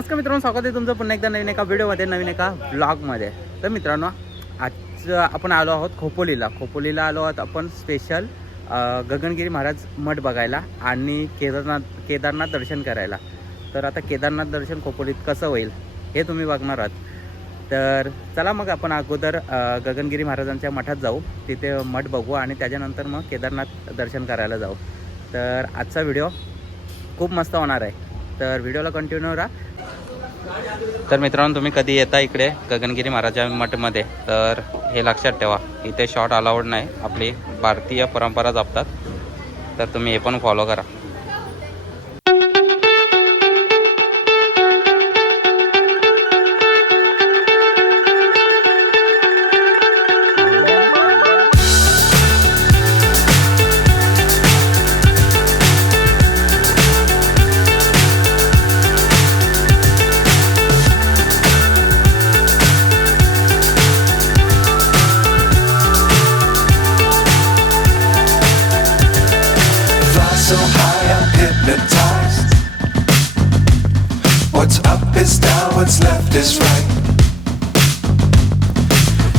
नमस्कार मित्रांनो स्वागत आहे तुमचं पुन्हा एकदा नवीन एका व्हिडिओमध्ये नवीन एका ब्लॉगमध्ये तर मित्रांनो आज आपण आलो आहोत खोपोलीला. खोपोलीला आलो आहोत आपण स्पेशल गगनगिरी महाराज मठ बघायला आणि केदारनाथ केदारनाथ दर्शन करायला. तर आता केदारनाथ दर्शन खोपोलीत कसं होईल हे तुम्ही बघणार आहात. तर चला मग आपण अगोदर गगनगिरी महाराजांच्या मठात जाऊ. तिथे मठ बघू आणि त्याच्यानंतर मग केदारनाथ दर्शन करायला जाऊ. तर आजचा व्हिडिओ खूप मस्त होणार आहे. तर व्हिडिओला कंटिन्यू राहा. तर मित्रांनो तुम्ही कधी येता इकडे गगनगिरी महाराजा मठमध्ये? तर हे लक्षात ठेवा इथे शॉर्ट अलाउड नाही. आपली भारतीय परंपरा जपतात. तर तुम्ही हे पण फॉलो करा.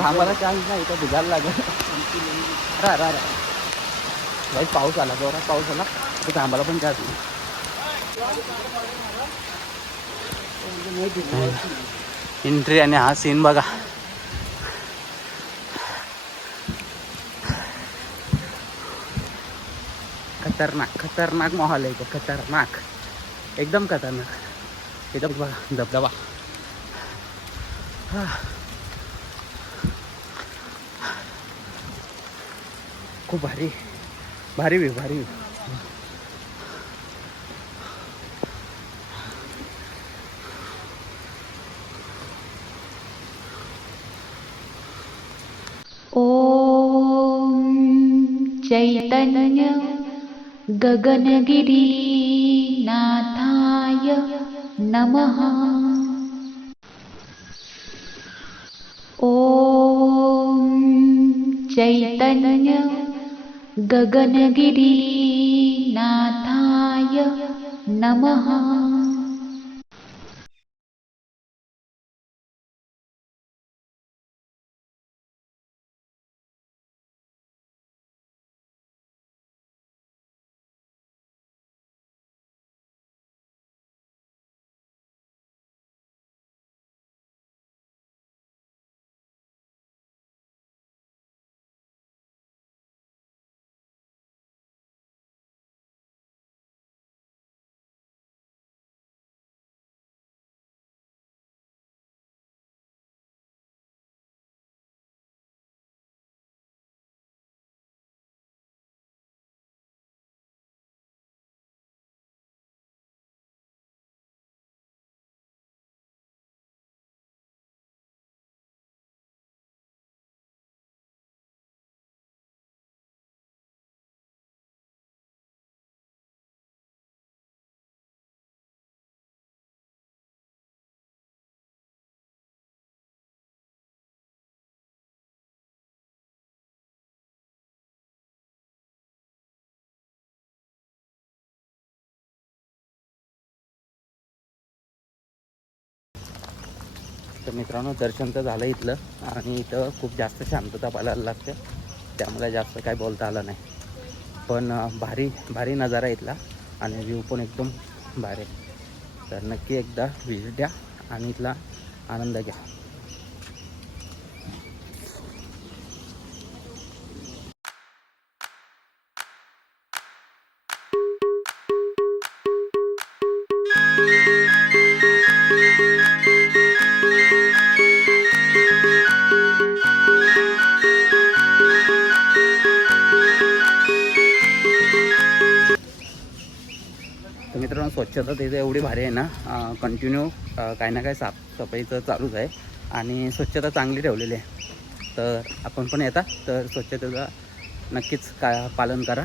आम्हाला चान्स नाही इथं भिजायला लागेल. रा रा रा. पाऊस आला जोरात पाऊस आला. तर आम्हाला पण चान्स एंट्री आणि हा सीन बघा. खतरनाक खतरनाक माहोल आहे इथे खतरनाक. एकदम खतरनाक. एकदम बघा धबधबा. खूप भारी. भारी व्यू भारी व्यू चैतन्य गगनगिरीनाथाय नमः। ॐ चैतन्य गगनगिरीनाथाय नमः तर मित्रांनो दर्शन तर झालं इथलं आणि इथं खूप जास्त शांतता पाहायला लागते. त्यामुळे जास्त काय बोलता आलं नाही. पण भारी भारी नजारा इथला आणि व्ह्यू पण एकदम भारी. तर नक्की एकदा व्हिजिट द्या आणि इथला आनंद घ्या. मित्रांनो तिथे एवढी भारी आहे ना कंटिन्यू काही ना काही साफसफाईचं चालूच आहे. आणि स्वच्छता चांगली ठेवलेली आहे. तर आपण पण येता तर स्वच्छतेचा नक्कीच काय पालन करा.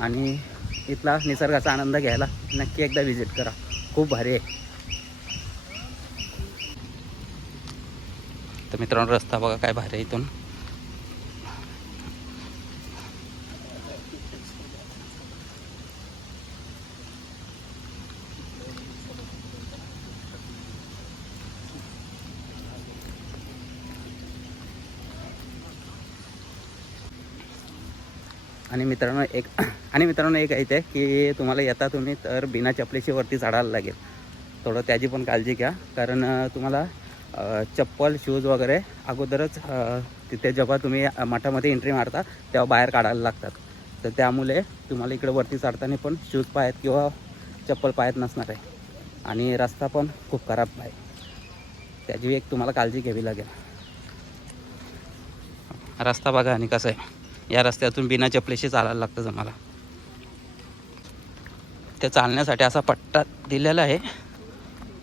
आणि इथला निसर्गाचा आनंद घ्यायला नक्की एकदा व्हिजिट करा. खूप भारी आहे. तर मित्रांनो रस्ता बघा काय भारी आहे इथून. आणि मित्रांनो एक आणि मित्रांनो एक आहे की तुम्हाला येता तुम्ही तर बिना चपलीशी वरती चढायला लागेल. थोडं त्याची पण काळजी घ्या. कारण तुम्हाला चप्पल शूज वगैरे अगोदरच तिथे जेव्हा तुम्ही मठामध्ये एंट्री मारता तेव्हा बाहेर काढायला लागतात. तर त्यामुळे तुम्हाला इकडे वरती चढताना पण शूज पायात किंवा चप्पल पायात नसणार आहे. आणि रस्ता पण खूप खराब आहे. त्याची एक तुम्हाला काळजी घ्यावी लागेल. रस्ता बघा आणि कसं आहे. या रस्त्यातून बिना चपलेशी चालायला लागतं जमाला. ते चालण्यासाठी असा पट्टा दिलेला आहे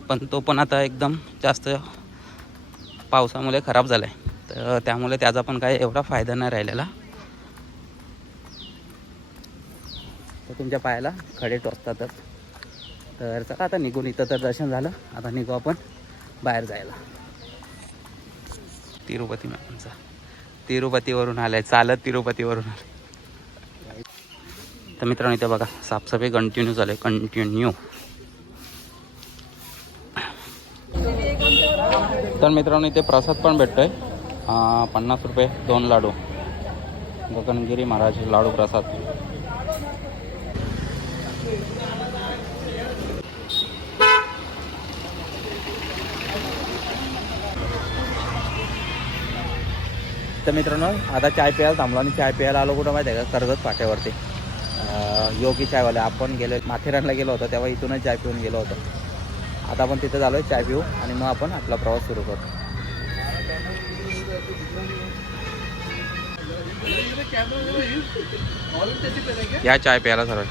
पण तो पण आता एकदम जास्त पावसामुळे खराब झाला आहे तर त्यामुळे त्याचा पण काही एवढा फायदा नाही राहिलेला. तर तुमच्या पायाला खडे टोचतातच. तर चला आता निघून इथं तर दर्शन झालं. आता निघू आपण बाहेर जायला. तिरुपती मॅमचा तिरुपतीवरून आलाय चालत तिरुपतीवरून आलाय. तर मित्रांनो इथे बघा साफसफाई कंटिन्यू चालू आहे कंटिन्यू तर मित्रांनो इथे प्रसाद पण भेटतोय. पन्नास रुपये दोन लाडू. गगनगिरी महाराज लाडू प्रसाद. तर मित्रांनो आता चाय प्यायला थांबलो आणि चाय प्यायला आलो कुठं माहिती आहे का? कर्जत फाट्यावरती. योगी चायवाले आपण गेलो माथेरानला गेलो होतो तेव्हा इथूनच चाय पिऊन गेलो होतो. आता आपण तिथं झालो चाय पिऊ आणि मग आपण आपला प्रवास सुरू करतो या चाय प्यायला सर्व.